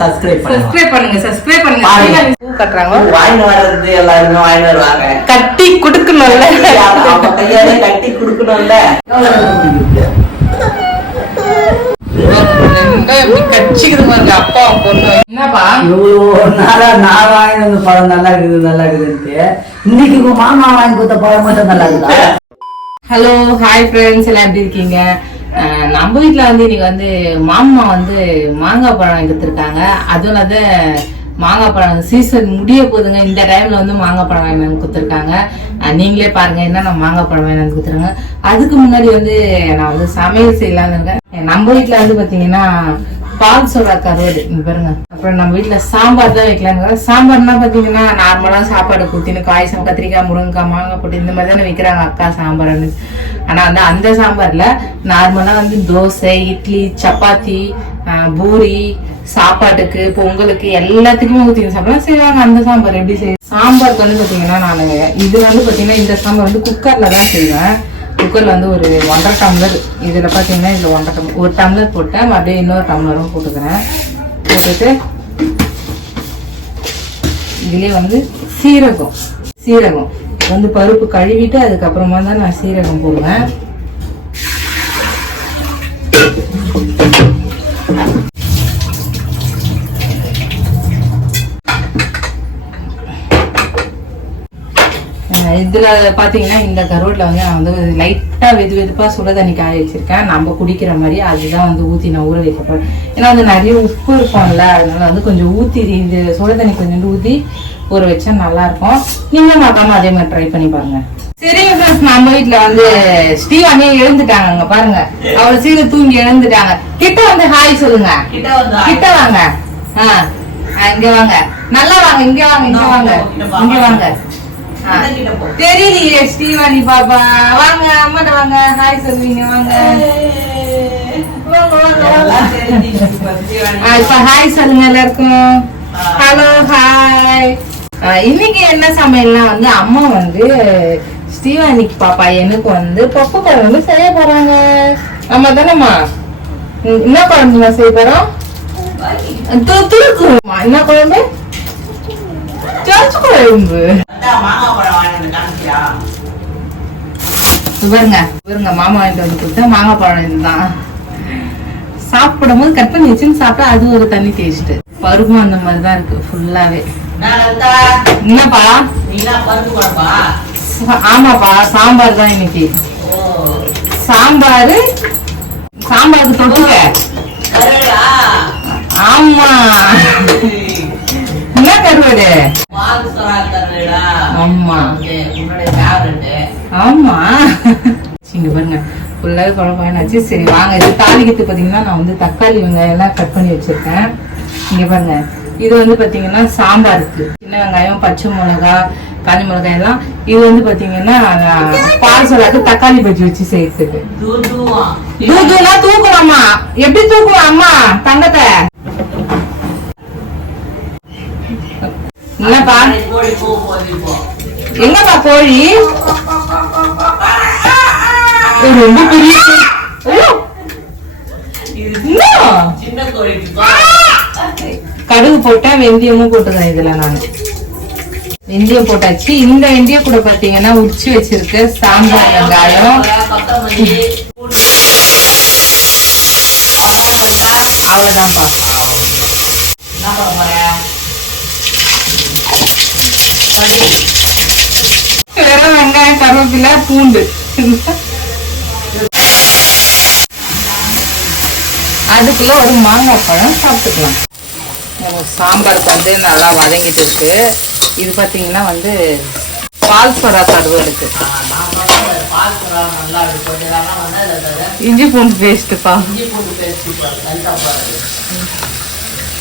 Subscribe பண்ணுங்க. Subscribe பண்ணுங்க subscribe பண்ணுங்க. பாருங்க. ஸ்ரீவாணி பூ கட்டுறாங்க வாங்கிட்டு வர்றது எல்லாருமே வருவாங்க. கட்டி குடுக்கணும்ல. கையாலே கட்டி கொடுக்கணும்ல. கட்சிக்குது பாருங்க அப்பா பொண்ணு. என்னப்பா? இவ்வளோ நாளா நான் வாங்கின அந்த பழம் நல்லா இருக்குது நல்லா இருக்குதுன்ட்டு. இன்னைக்கு உங்க மாமா வாங்கி கொடுத்த பழம் மட்டும் நல்லா இருக்குதா? ஹலோ ஹாய் ஃப்ரெண்ட்ஸ் எல்லாம் எப்படி இருக்கீங்க? நம்ம வீட்டில் வந்து இன்னைக்கு வந்து மாமா வந்து மாங்காய் பழம் எடுத்திருக்காங்க அதுவும் இல்லாத மாங்காய் பழம் சீசன் முடிய போதுங்க. இந்த டைம்ல வந்து மாங்காய் பழம் வாங்கி கொடுத்துருக்காங்க. நீங்களே பாருங்க என்னென்ன மாங்காய் பழம் வாங்கி கொடுத்துருங்க அதுக்கு முன்னாடி வந்து நான் வந்து சமையல் செய்யலாம்னு இருக்கேன். நம்ம வீட்டில் வந்து பார்த்தீங்கன்னா பால் சோடா கருவாடு இங்க பாருங்க. அப்புறம் நம்ம வீட்டுல சாம்பார் தான் வைக்கலாங்க. சாம்பார்னா பாத்தீங்கன்னா நார்மலா சாப்பாடு ஊத்தின்னு காய்சம் கத்திரிக்காய் முருங்கைக்காய் மாங்காய் போட்டு இந்த மாதிரி தானே வைக்கிறாங்க அக்கா சாம்பார்னு. ஆனா வந்து அந்த சாம்பார்ல நார்மலா வந்து தோசை இட்லி சப்பாத்தி பூரி சாப்பாட்டுக்கு பொங்கலுக்கு எல்லாத்துக்குமே ஊத்தி சாப்பிடலாம். செய்வாங்க அந்த சாம்பார் எப்படி செய்ய சாம்பாருக்கு வந்து பாத்தீங்கன்னா நான் இது வந்து பாத்தீங்கன்னா இந்த சாம்பார் வந்து குக்கர்ல தான் செய்வேன். குக்கர் வந்து ஒரு ஒன்றரை டம்ளர். இதில் பார்த்தீங்கன்னா இதில் ஒன்றரை டம்ளர். ஒரு டம்ளர் போட்டேன். மறுபடியும் இன்னொரு டம்ளரும் போட்டுக்கிறேன். போட்டுட்டு இதுலேயே வந்து சீரகம். சீரகம். வந்து பருப்பு கழுவிட்டு அதுக்கப்புறமா தான் நான் சீரகம் போடுவேன். இதுல பாத்தீங்கன்னா இந்த கருவேட்டில வந்து நான் வந்து லைட்டா வெது வெதுப்பா சுட தண்ணி காய வச்சிருக்கேன். நம்ம குடிக்கிற மாதிரி அதுதான் வந்து ஊத்தி நான் ஊற வைக்க போறேன் ஏன்னா வந்து நிறைய உப்பு இருக்கும்ல அதனால வந்து கொஞ்சம் ஊத்தி இந்த சுட தண்ணி கொஞ்சம் ஊத்தி ஊற வச்சா நல்லா இருக்கும் நீங்க மறக்காம அதே மாதிரி ட்ரை பண்ணி பாருங்க. சரிங்க ஃப்ரெண்ட்ஸ் நம்ம வீட்ல வந்து ஸ்ரீவாணி எழுந்துட்டாங்க அங்க பாருங்க. அவள் சீக்கிரம் தூங்கி எழுந்துட்டாங்க. கிட்ட வந்து ஹாய் சொல்லுங்க. கிட்ட வாங்க. ஆ இங்க வாங்க. நல்லா வாங்க இங்க வாங்க இங்க வாங்க. இங்க வாங்க. தெரியலையே ஸ்ரீவாணி பாப்பா வாங்க அம்மாட்ட வாங்க. ஹாய் சொல்லுவீங்க வாங்க. இப்ப ஹாய் சொல்லுங்க எல்லாருக்கும். ஹலோ ஹாய் இன்னைக்கு என்ன சமையல்னா வந்து அம்மா வந்து ஸ்ரீவாணிக்கு பாப்பா எனக்கு வந்து பப்பு குழம்பு செய்ய போறாங்க. ஆமா தானேம்மா? என்ன குழம்புமா செய்ய போறோம்? என்ன குழம்பு? காமிச்சியா? இவருங்க இவருங்க மாமா வாங்கிட்டு வந்து கொடுத்த மாங்காய் பழம் இதுதான் சாப்பிடும் போது கட் பண்ணி வச்சுன்னு சாப்பிட்டா அது ஒரு தனி டேஸ்ட் பருப்பும் அந்த மாதிரி தான் இருக்கு ஃபுல்லாவே என்னப்பா? ஆமாப்பா சாம்பார் தான் இன்னைக்கு. சாம்பார் சாம்பாருக்கு தொட்டுக்க? ஆமா. என்ன கருவாடு? ஆமா. ஆமா. இங்க பாருங்க. ஃபுல்லாவே குழப்பாச்சு சரி வாங்க. இது தாளிக்கிறது பாத்தீங்கன்னா நான் வந்து தக்காளி வெங்காயம் எல்லாம் கட் பண்ணி வச்சிருக்கேன். இங்க பாருங்க. இது வந்து பாத்தீங்கன்னா சாம்பாருக்கு சின்ன வெங்காயம் பச்சை மிளகா காஞ்சி மிளகாய் எல்லாம். இது வந்து பாத்தீங்கன்னா சோடாக்கு தக்காளி பஜ்ஜி வச்சு செய்யறதுக்கு. தூக்கலாமா எப்படி தூக்குவோம் அம்மா தங்கத்தை? என்னப்பா. எங்கப்பா கோழி ரொம்ப பெரிய கோழி. ஐயோ, இது என்ன? சின்ன கோழிக்கு பா. கடுகு போட்டேன் வெந்தயமும் போட்டுக்கிறேன் இதுல நான் வெந்தயம் போட்டாச்சு இந்த வெந்தயம் கூட பாத்தீங்கன்னா உரிச்சு வச்சிருக்க சாம்பார் வெங்காயம். அவ்வளவுதான்ப்பா என்ன வெறும் வெங்காயம் கருவேப்பிலை பூண்டு. அதுக்குள்ள ஒரு மாங்காய் பழம் சாப்பிட்டுக்கலாம். சாம்பார் சாம்பாருக்கு வந்து நல்லா வதங்கிட்டு இருக்கு. இது பார்த்தீங்கன்னா வந்து பால் சொரா கருவாடுக்கு இருக்கு. இஞ்சி பூண்டு பேஸ்ட்டுப்பா இஞ்சி பூண்டு பேஸ்ட் பாரு, லலிதா பாரு.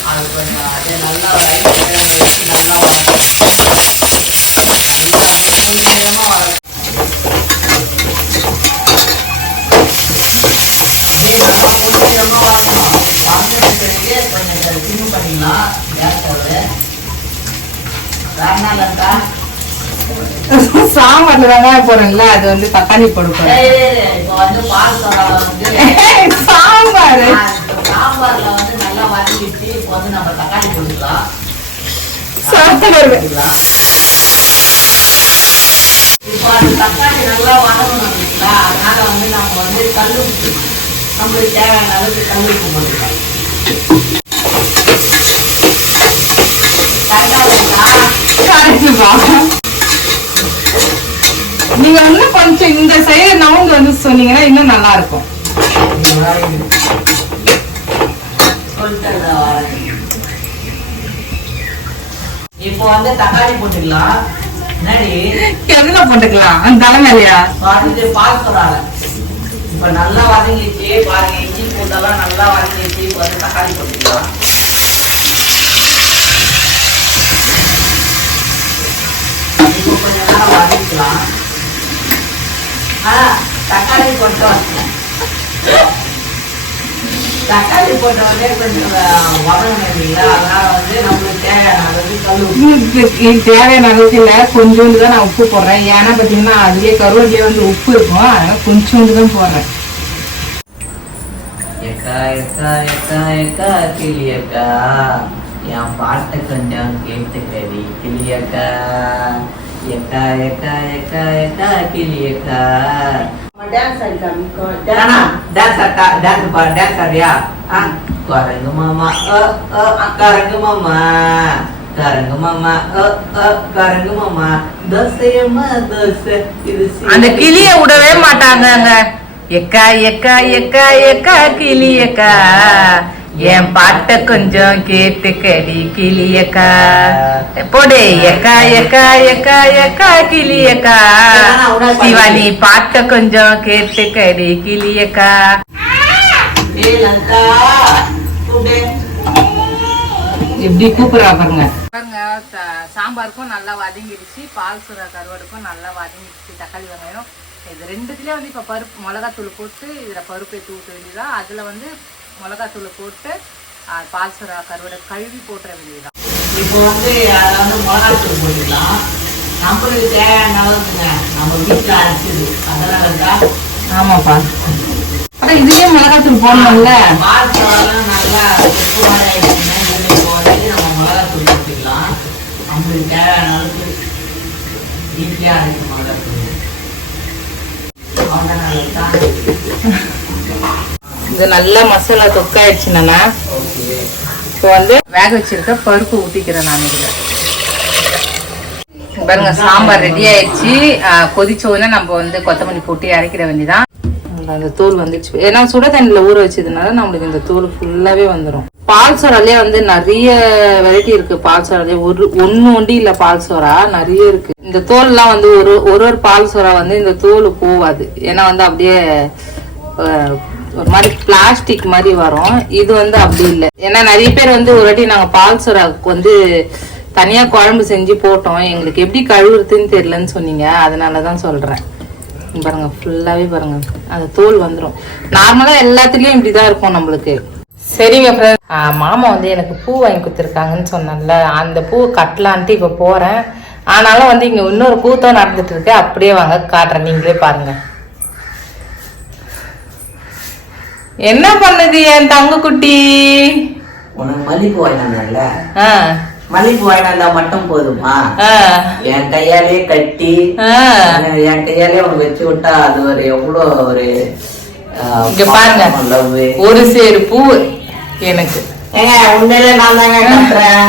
அது கொஞ்சம் அப்படியே நல்லா லைட் வச்சு நல்லா வதக்கணும். நல்லா அப்படியே பொன்னிறமா வதக்கணும். அப்படியே நல்லா பொன்னிறமா வதக்கணும். வதங்கின பிறகு கொஞ்சம் இதை trim பண்ணிக்கலாம். gas stove. வேற என்ன லலிதா? சாம்பார்ல வெங்காயம் போடுறேன்ல அது வந்து தக்காளி சோடால வந்து சாம்பார். சாம்பார்ல வந்து நல்ல வதங்கிடுச்சு இப்போ வந்து நம்ம தக்காளி போட்டுக்கலாம். சாப்பிட்டு வருவேன். போட்டுக்கலாம். இப்போ அந்த தக்காளி நல்லா வதங்கணும் இல்லைங்களா? அதனால வந்து நம்ம வந்து கல் உப்பு நம்மளுக்கு தேவையான அளவுக்கு கல் உப்பு போட்டுக்கலாம். கரெக்டாக இருக்குங்களா கரெக்டுப்பா நீங்க இன்னும் கொஞ்சம் இந்த சைடு நவுந்து வந்து சொன்னீங்கன்னா இன்னும் நல்லா இருக்கும். இப்போ வந்து தக்காளி போட்டுக்கலாம். எதுல போட்டுக்கலாம்? அந்த பாத்துட்டு பார்க்கறாங்க இப்ப நல்லா வதங்கிடுச்சு. பாருங்க இஞ்சி பூண்டெல்லாம் நல்லா வதங்கிடுச்சு. இப்போ வந்து தக்காளி போட்டுக்கலாம். இப்போ கொஞ்ச நேரம் வதக்கிக்கலாம். ஆ தக்காளி போட்டோம். தக்காளி போட்ட உடனே கொஞ்சம் வதங்கணும் இல்லைங்களா அதனால வந்து நம்மளுக்கு தேவையான அளவுக்கு தேவையான அளவுக்கு இல்ல. கொஞ்சோண்டு தான் நான் உப்பு போடுறேன். ஏன்னா பாத்தீங்கன்னா அதுலயே கருவேப்பிலையே வந்து உப்பு இருக்கும். அதனால கொஞ்சோண்டு தான் போடுறேன். எக்கா எக்கா எக்கா எக்கா கிளியக்கா. என் பாட்டை கொஞ்சம் கேட்டுக்கடி கிளியக்கா. எக்கா எக்கா எக்கா கிளியக்கா டான்ஸ் அக்கா டான்ஸ் டான்ஸ் ஆடியா குரங்கு மாமா அ அ கரங்கு மாமா. கரங்கு மாமா அ அ கரங்கு மாமா. தோசையம்மா தோசை இது அந்த கிளிய விடவே மாட்டாங்கங்க. எக்கா எக்கா எக்கா எக்கா கிளி எக்கா. என் பாட்ட கொஞ்சம் கேட்டுக்கடி கிளி எக்கா போடு எக்கா எக்கா எக்கா எக்கா கிளி எக்கா சிவானி பாட்ட கொஞ்சம் கேட்டுக்கடி கிளி எக்கா ஸ்ரீலங்கா கூப்பிடு. எப்படி கூப்பிடுறா பாருங்க. பாருங்க சாம்பாருக்கும் நல்லா வதங்கிடுச்சு பால் சுறா கருவாடுக்கும் நல்லா வதங்கிடுச்சு தக்காளி வெங்காயம். இது ரெண்டுத்துலயும் வந்து இப்ப பருப்பு மிளகாத்தூள் போட்டு இதுல பருப்பு ஊற்ற வேண்டியதான் அதுல வந்து மிளகாத்தூள் போட்டு ஆ, பால் சுறா கருவாடை கழுவி போட்டுற வேண்டியதுதான். இப்போ வந்து அதை வந்து மிளகாத்தூள் போட்டுக்கலாம். நம்மளுக்கு தேவையான அளவுக்குங்க நம்ம வீட்டில் அரைச்சது. அதனால தான் ஆமாப்பா. ஆனா இதுலயே மிளகாத்தூள் போடணும்ல? பால் நல்லா நம்ம மிளகாத்தூள் போட்டுக்கலாம். நம்மளுக்கு தேவையான அளவுக்கு ஈஸியாக அரைக்கும் மிளகாத்தூள். அவ்வளோ தான் இது நல்லா மசாலா தொக்காயிடுச்சுன்னா இப்போ வந்து வேக வச்சிருக்க பருப்பு ஊட்டிக்கிறேன் நான் இதில். பாருங்க சாம்பார் ரெடி ஆயிடுச்சு. ஆஹ் கொதிச்ச உடனே நம்ம வந்து கொத்தமல்லி போட்டு இறக்கிட வேண்டியதான் அந்த தூள் வந்துச்சு. ஏன்னா சுட தண்ணியில ஊற வச்சதுனால நம்மளுக்கு இந்த தூள் ஃபுல்லாவே வந்துடும் பால் சோறாலே வந்து நிறைய வெரைட்டி இருக்கு. பால் சோறாலே ஒரு ஒண்ணு ஒண்டி இல்லை பால் சோறா நிறைய இருக்கு. இந்த தோல்லாம் வந்து ஒரு ஒரு ஒரு பால் சோறா வந்து இந்த தோல் போவாது. ஏன்னா வந்து அப்படியே ஒரு மாதிரி பிளாஸ்டிக் மாதிரி வரும். இது வந்து அப்படி இல்லை. ஏன்னா நிறைய பேர் வந்து ஒரு வாட்டி நாங்கள் பால் சோறாக்கு வந்து தனியா குழம்பு செஞ்சு போட்டோம். எங்களுக்கு எப்படி கழுவுறதுன்னு தெரியலன்னு சொன்னீங்க. அதனாலதான் சொல்றேன். சொல்கிறேன் பாருங்க ஃபுல்லாவே பாருங்க. அந்த தோல் வந்துடும் நார்மலா எல்லாத்துலயும் இப்படிதான் இருக்கும் நம்மளுக்கு. சரிங்க ஃப்ரெண்ட் மாமா வந்து எனக்கு பூ வாங்கி கொடுத்துருக்காங்கன்னு சொன்னேன்ல. அந்த பூ கட்டலான்ட்டு இப்போ போறேன். ஆனாலும் வந்து இங்க இன்னொரு கூத்தம் நடந்துட்டு இருக்கு. அப்படியே வாங்க காட்டுறேன். நீங்களே பாருங்க. என்ன பண்ணுது என் தங்க குட்டி உனக்கு மல்லிப்பூ வாங்கினாங்கல்ல ஆ. மல்லிப்பூ வாங்கினா மட்டும் போதுமா? என் கையாலே கட்டி ஆ. என் கையாலே உனக்கு வச்சு விட்டா அது ஒரு எவ்வளவு ஒரு பாருங்க. ஒரு சேரு பூ எனக்கு. ஏங்க உண்மையிலே நான் தாங்க கட்டுறேன்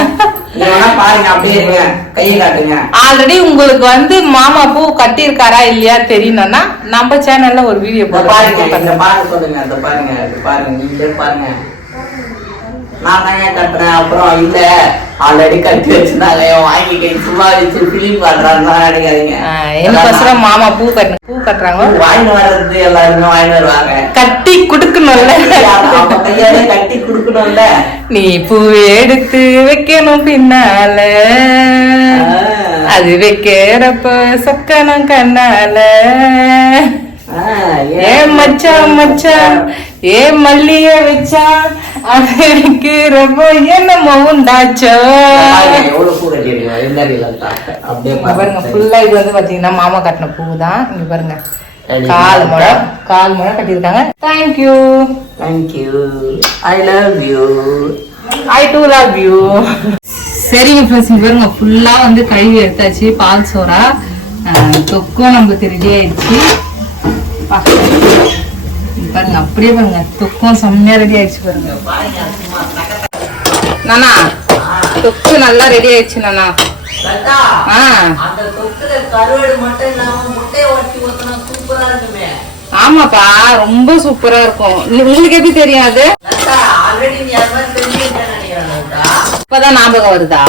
பாருங்க அப்படியே இருங்க. கையை காட்டுங்க. ஆல்ரெடி உங்களுக்கு வந்து மாமா பூ கட்டியிருக்காரா இல்லையா தெரியணும்னா நம்ம சேனல்ல ஒரு வீடியோ பாருங்க பாருங்க சொல்லுங்க பாருங்க பாருங்க நீங்களே பாருங்க. நான் தாங்க கட்டுறேன்? அப்புறம் இல்ல. ஆல்ரெடி கட்டி வச்சிருந்தாங்க. இவன் வாங்கி கை சும்மா வச்சு பிலிம் பண்றான்னு நினைக்காதீங்க. எனக்கோசரம் மாமா பூ கட்டு பூ கட்டுறாங்க. வாங்கிட்டு வர்றது எல்லாருமே வாங்கிட்டு வருவாங்க. கட்டி குடுக்கணும்ல. கையாலே கட்டி கொடுக்கணும்ல. நீ பூ எடுத்து வைக்கணும் பின்னால. அது வைக்கிறப்ப சொக்கணும் கண்ணால. ஏன் மச்சான் மச்சான்? ஏன் மல்லிய வச்சா அது வைக்கிறப்ப என்னமோ உண்டாச்சோ? பாருங்க, ஃபுல்லா இது வந்து பாத்தீங்கன்னா மாமா கட்டின பூ தான் இங்க பாருங்க. கால் முழம் கால் முழம் கட்டியிருக்காங்க. Thank you thank you I love you I do love you சரிங்க ஃப்ரெண்ட்ஸ் இங்க பாருங்க ஃபுல்லா வந்து கழுவி எடுத்தாச்சு பால் சோறா. தொக்கும் நமக்கு ரெடி ஆயிடுச்சு. பாருங்க அப்படியே பாருங்க தொக்கும் செம்மையா ரெடி ஆயிடுச்சு பாருங்க. நானா தொக்கு நல்லா ரெடி ஆயிடுச்சு நானா. ஆமாப்பா ரொம்ப சூப்பரா இருக்கும். உங்க- உங்களுக்கு எப்படி தெரியும் அது? இப்பதான் ஞாபகம் வருதா?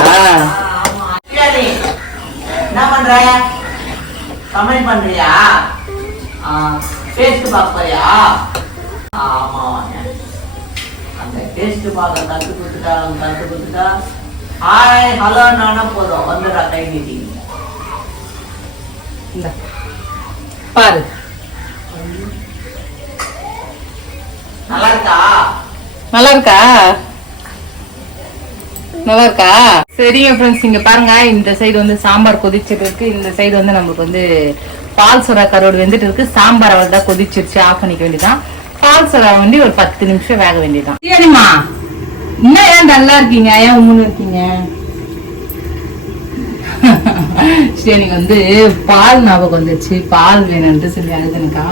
என்ன பண்ற கமெண்ட் பண்றியா? டேஸ்ட் பாப்பறியா ஆமா அந்த டேஸ்ட் பார்க்க கத்து கொடுத்துட்டா கத்து கொடுத்துட்டா ஹாய் ஹலோ நானா போதும். வந்துடா கை நீட்டி. இந்த பாரு. நல்லா இருக்கா? நல்லா இருக்கா? நல்லா இருக்கா? சரிங்க ஃப்ரெண்ட்ஸ் இங்க பாருங்க. இந்த சைடு வந்து சாம்பார் கொதிச்சிட்டு இருக்கு. இந்த சைடு வந்து நமக்கு வந்து பால் சுறா கரோடு வெந்துட்டு இருக்கு. சாம்பார் அவள் தான் கொதிச்சிருச்சு. ஆஃப் பண்ணிக்க வேண்டியதான் பால் சுறா வந்து ஒரு பத்து நிமிஷம் வேக வேண்டியதான் சரிம்மா இன்னும் ஏன் நல்லா இருக்கீங்க? ஏன் உம்முன்னு இருக்கீங்க? சரி வந்து பால் ஞாபகம் வந்துச்சு பால் வேணும்ட்டு சொல்லி அழுதுனுக்கா.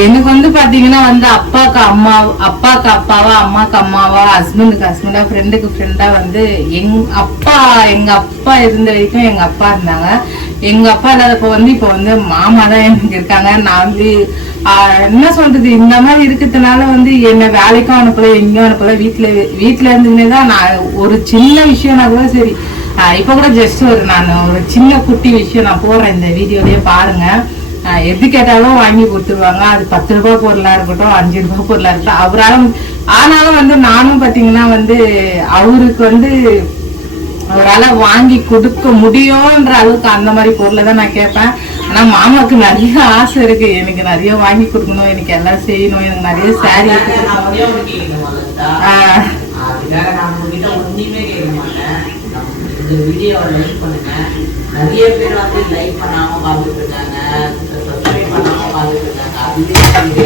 எனக்கு வந்து பாத்தீங்கன்னா வந்து அப்பாக்கு அம்மா அப்பாக்கு அப்பாவா அம்மாக்கு அம்மாவா ஹஸ்பண்டுக்கு ஹஸ்பண்டா ஃப்ரெண்டுக்கு ஃப்ரெண்டா வந்து எங் அப்பா எங்க அப்பா இருந்த வரைக்கும் எங்க அப்பா இருந்தாங்க. எங்க அப்பா இல்லாதப்ப வந்து இப்ப வந்து மாமா தான் எனக்கு இருக்காங்க. நான் வந்து என்ன சொல்றது? இந்த மாதிரி இருக்கிறதுனால வந்து என்ன வேலைக்கும் அனுப்பல எங்கேயும் அனுப்பல. வீட்டுல வீட்டுல இருந்துமே தான் நான் ஒரு சின்ன விஷயம்னா கூட சரி இப்ப கூட ஜஸ்ட் ஒரு நான் ஒரு சின்ன குட்டி விஷயம் நான் போடுறேன் இந்த வீடியோலயே பாருங்க. எது கேட்டாலும் வாங்கி கொடுத்துருவாங்க. அது பத்து ரூபாய் பொருளா இருக்கட்டும் அஞ்சு ரூபாய் பொருளா இருக்கட்டும். அவராலும் ஆனாலும் வந்து நானும் பாத்தீங்கன்னா வந்து அவருக்கு வந்து அவரால் வாங்கி கொடுக்க முடியும்ன்ற அளவுக்கு அந்த மாதிரி பொருளை தான் நான் கேட்பேன். ஆனால் மாமாவுக்கு நிறைய ஆசை இருக்கு. எனக்கு நிறைய வாங்கி கொடுக்கணும். எனக்கு எல்லாம் செய்யணும். எனக்கு நிறைய சாரி எடுத்து இந்த வீடியோவை லைக் பண்ணுங்க. நிறைய பேர் வந்து லைக் பண்ணாம பார்த்துட்டு இருக்காங்க சப்ஸ்கிரைப் பண்ணாம பார்த்துட்டு இருக்காங்க அதுவே எனக்கு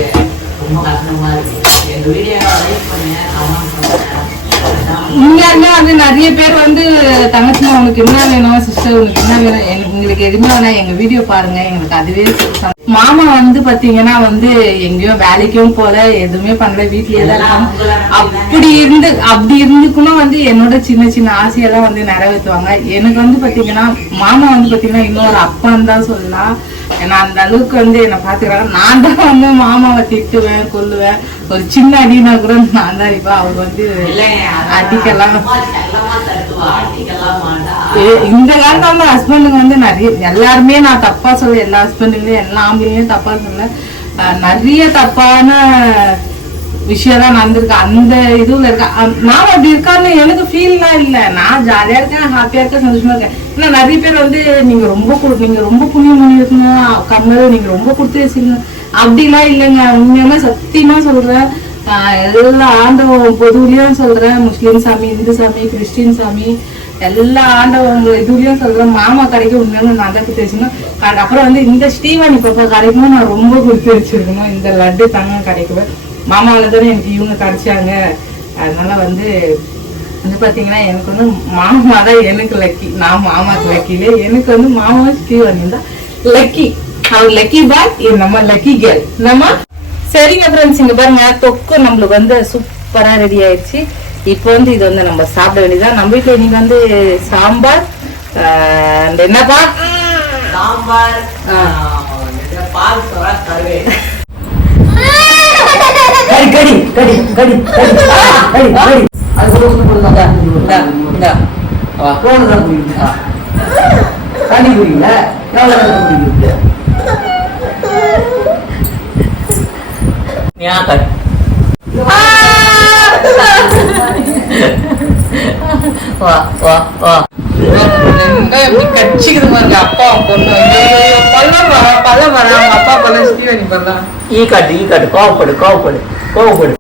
ரொம்ப கஷ்டமா இருக்கு. எங்க வீடியோவை லைக் பண்ணுங்க கமெண்ட் பண்ணுங்க. அதுதான் வந்து நிறைய பேர் வந்து தங்கச்சி உனக்கு என்ன வேணும் சிஸ்டர் உனக்கு என்ன வேணும் எனக்கு உங்களுக்கு எதுவுமே வேணாம் எங்க வீடியோ பாருங்க. எங்களுக்கு அதுவே. மாமா வந்து பாத்தீங்கன்னா வந்து எங்கேயும் வேலைக்கும் போல எதுவுமே பண்ணல வீட்லயே தான் இருக்காங்க. அப்படி இருந்து அப்படி இருந்துக்கணும் வந்து என்னோட சின்ன சின்ன ஆசையெல்லாம் வந்து நிறைவேற்றுவாங்க. எனக்கு வந்து பாத்தீங்கன்னா மாமா வந்து பாத்தீங்கன்னா இன்னொரு அப்பான்னு தான் சொல்லலாம். ஏன்னா அந்த அளவுக்கு வந்து என்னை பாத்துக்கிறாங்க நான் தான் வந்து மாமாவை திட்டுவேன் கொல்லுவேன். ஒரு சின்ன அடினா கூட நான் தான் அடிப்பேன். அவர் வந்து அடிக்கலாம். ஏ- இந்த காலத்துல வந்து ஹஸ்பண்டுங்க வந்து நிறைய எல்லாருமே நான் தப்பா சொல்ல எல்லா ஹஸ்பண்டுங்களையும் எல்லா ஆம்பளையும் தப்பா சொல்ல நிறைய தப்பான விஷயம் தான் நடந்திருக்கு. அந்த இதுல இருக்க நான் அப்படி இருக்கான்னு எனக்கு ஃபீல்லாம் இல்லை. நான் ஜாலியா இருக்கேன் ஹாப்பியா இருக்கேன் சந்தோஷமா இருக்கேன். ஏன்னா நிறைய பேர் வந்து நீங்க ரொம்ப நீங்க ரொம்ப புண்ணியம் பண்ணிருக்கீங்க இருக்கணும் கம்மல் நீங்க ரொம்ப கொடுத்து வச்சிருங்க அப்படிலாம் இல்லைங்க. உண்மையாலுமே சத்தியமா சொல்றேன். ஆஹ் எல்லா ஆண்டவன் பொதுவிலையும் சொல்றேன். முஸ்லீம் சாமி இந்து சாமி கிறிஸ்டின் சாமி எல்லா ஆண்டவங்க இதுலயும் சொல்றேன் மாமா கடைக்கு உண்மையான நான் தான் அப்புறம் வந்து இந்த ஸ்ரீவாணி பாப்பா கடைக்கும் நான் ரொம்ப கொடுத்து வச்சிருக்கணும் இந்த லட்டு தங்கம் கடைக்கு மாமாவில தானே எனக்கு இவங்க கிடைச்சாங்க. அதனால வந்து வந்து பாத்தீங்கன்னா எனக்கு வந்து மாமா தான் எனக்கு லக்கி நான் மாமாக்கு லக்கிலே எனக்கு வந்து மாமா ஸ்ரீவாணி தான் லக்கி அவர் லக்கி பாய் நம்ம லக்கி கேர்ள் நம்ம சரிங்க ஃப்ரெண்ட்ஸ் இங்க பாருங்க தொக்கு நம்மளுக்கு வந்து சூப்பரா ரெடி ஆயிடுச்சு. இப்போ வந்து இது வந்து நம்ம சாப்பிட வேண்டியதான் நம்ம வீட்டுல இன்னைக்கு வந்து சாம்பார் என்னப்பா? சாம்பார் கடி கடி கடி கடி கடி அது தண்ணி புரியல எவ்வளோ புரியுது. நீ ஆ கட். வா வா வா. கட்சிக்குது பாருங்க அப்பா பொண்ணு. வரா அவங்க அப்பா பல்லம் ஸ்ரீவாணி பல்லம் ஈ காட்டு ஈ காட்டு. கோவப்படு கோவப்படு கோவப்படு.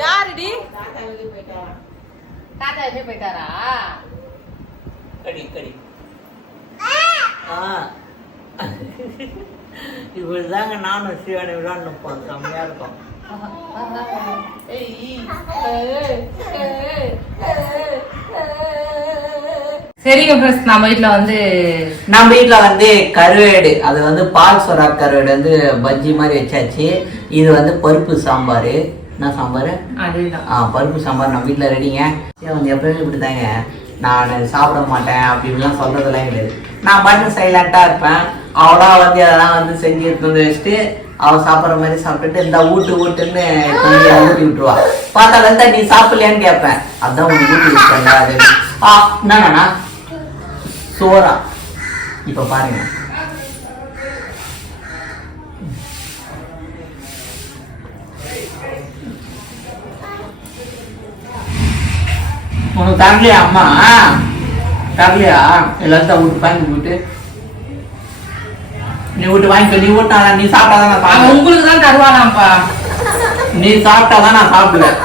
யாருடி தாத்தா வெளியே போயிட்டாரா? கடி கடி. இப்படிதாங்க நானும் சிவனை விளையாண்டுப்போம் செம்மையா இருக்கும். சரிங்க ஃப்ரெண்ட்ஸ் நம்ம வீட்ல வந்து நம்ம வீட்டில் வந்து கருவேடு அது வந்து பால் சொரா கருவேடு வந்து பஜ்ஜி மாதிரி வச்சாச்சு. இது வந்து பருப்பு சாம்பார். என்ன சாம்பார்? அதேதான். ஆ பருப்பு சாம்பார் நம்ம வீட்டில் ரெடிங்க. சரி வந்து எப்பவுமே இப்படி தாங்க நான் சாப்பிட மாட்டேன் அப்படி இப்படிலாம் சொல்கிறதெல்லாம் கிடையாது. நான் பாட்டு சைலண்ட்டாக இருப்பேன். அவளா வந்து அதெல்லாம் வந்து செஞ்சு எடுத்து வந்து வச்சுட்டு அவள் சாப்பிட்ற மாதிரி சாப்பிட்டுட்டு இந்த ஊட்டு ஊட்டுன்னு கொஞ்சம் ஊட்டி விட்டுருவா. பார்த்தா வந்து நீ சாப்பிடலையான்னு கேட்பேன். அதான் உனக்கு ஊட்டி விட்டேன்டா அது ஆ சோறா. இப்போ பாருங்க. உனக்கு தரலையா அம்மா? தரலையா? எல்லாத்தையும் அவங்க பயந்து விட்டு நீ விட்டு வாங்கிக்கோ நீ விட்டா நீ சாப்பிட்டாதான் நான் சாப்பிடுவேன். உங்களுக்கு தான் தருவானாம்ப்பா. நீ சாப்பிட்டாதான் நான் சாப்பிடுவேன்.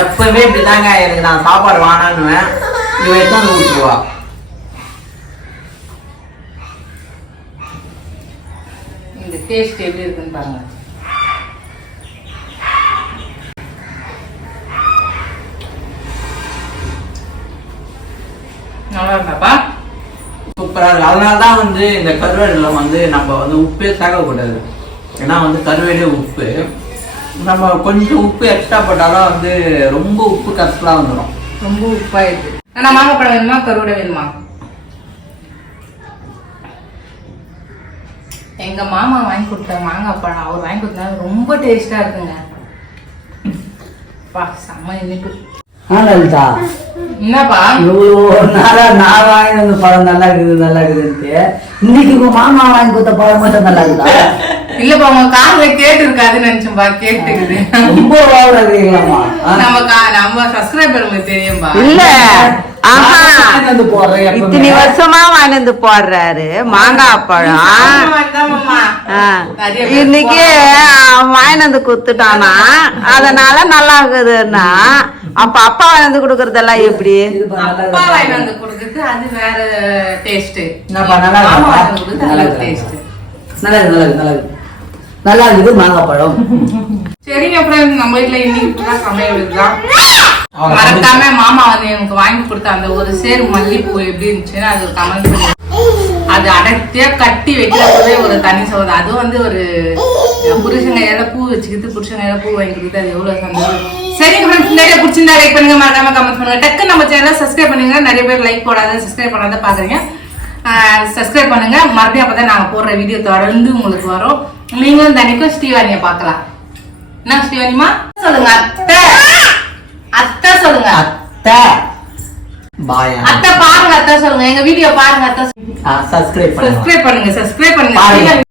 எப்பவுமே இப்படிதாங்க எனக்கு நான் சாப்பாடு வானான்னுவேன் இவ எடுத்து விட்டுருவா இந்த டேஸ்ட் எப்படி இருக்குன்னு பாருங்க. நல்லா இருக்காப்பா சூப்பரா இருக்கு அதனால தான் வந்து இந்த கருவேடுல வந்து நம்ம வந்து உப்பே சேர்க்கக்கூடாது ஏன்னா வந்து கருவேடு உப்பு. நம்ம கொஞ்சம் உப்பு எக்ஸ்ட்ரா போட்டாலும் வந்து ரொம்ப உப்பு கஷ்டலாம் வந்துடும் ரொம்ப உப்பாயிருக்கு ஆனா மாங்காய் பழம் வேணுமா? கருவடை வேணுமா? எங்க மாமா வாங்கி கொடுத்த மாங்காய் பழம் அவர் வாங்கி கொடுத்தா ரொம்ப டேஸ்டா இருக்குங்க. பா செம்ம இனிப்பு. ஆ லலிதா. என்னப்பா? இவ்வளோ நாளா நான் வாங்கின பழம் நல்லா இருக்குது நல்லா இருக்குதுன்ட்டு இன்னைக்கு உங்க மாமா வாங்கி கொடுத்த பழம் மட்டும் நல்லா இருக்குதா இல்லப்பா உங்க காதுல கேட்டு இருக்காதுன்னு நினைச்சேன்பா கேட்டுக்குது ரொம்ப ஓவரா இருக்கிறீங்களாம்மா ஆ? நம்ம கா- நம்ம சப்ஸ்கிரைபர்களுக்கு தெரியும்பா. இல்ல. இத்தனை வருஷமா வாங்கிட்டு வந்து போடுறாரு. மாங்காய் பழம். இன்னைக்கு வாங்கிட்டு வந்து குத்துட்டானா? அதனால நல்லா இருக்குதுன்னா அப்ப அப்பா வந்து கொடுக்கறதெல்லாம் எப்படி? அப்பா வந்து கொடுக்குறது அது வேற டேஸ்ட் நல்லா இருக்கா? நல்லா இருக்குது மாங்காய் பழம். சரிங்க ஃப்ரெண்ட்ஸ் நம்ம வீட்ல இன்னைக்கு தான் சமையல் அவ்வளவு மறக்காம மாமா வந்து எனக்கு வாங்கி கொடுத்த அந்த ஒரு சேர் மல்லிப்பூ எப்படி இருந்துச்சுன்னு அது கமெண்ட் பண்ணி அது அடர்த்தியா கட்டி வைக்கிறப்பவே ஒரு தனி சோதனை அதுவும் வந்து ஒரு புருஷங்க ஏதாவது பூ வச்சுக்கிட்டு புருஷங்க ஏதாவது பூ வாங்கி கொடுத்து அது எவ்வளவு சந்தோஷம். சரிங்க ஃப்ரெண்ட்ஸ் நிறைய பிடிச்சிருந்தா லைக் பண்ணுங்க மறக்காம கமெண்ட் பண்ணுங்க. டக்கு நம்ம சேனலை சப்ஸ்கிரைப் பண்ணுங்க. நிறைய பேர் லைக் போடாத சப்ஸ்கிரைப் பண்ணாத பாக்குறீங்க. சப்ஸ்கிரைப் பண்ணுங்க. மறுபடியும் அப்பதான் நாங்க போடுற வீடியோ தொடர்ந்து உங்களுக்கு வரும். நீங்களும் தனிக்கும் ஸ்ரீவாணியை பார்க்கலாம். என்ன ஸ்ரீவாணிமா சொல்லுங்க அத்தை சொல்லுங்க. அத்தை. பாயா. அத்தை பாருங்க அத்தை சொல்லுங்க. எங்க வீடியோ பாருங்க அத்தை சப்ஸ்கிரைப் பண்ணுங்க. சப்ஸ்கிரைப் பண்ணுங்க சப்ஸ்கிரைப் பண்ணுங்க.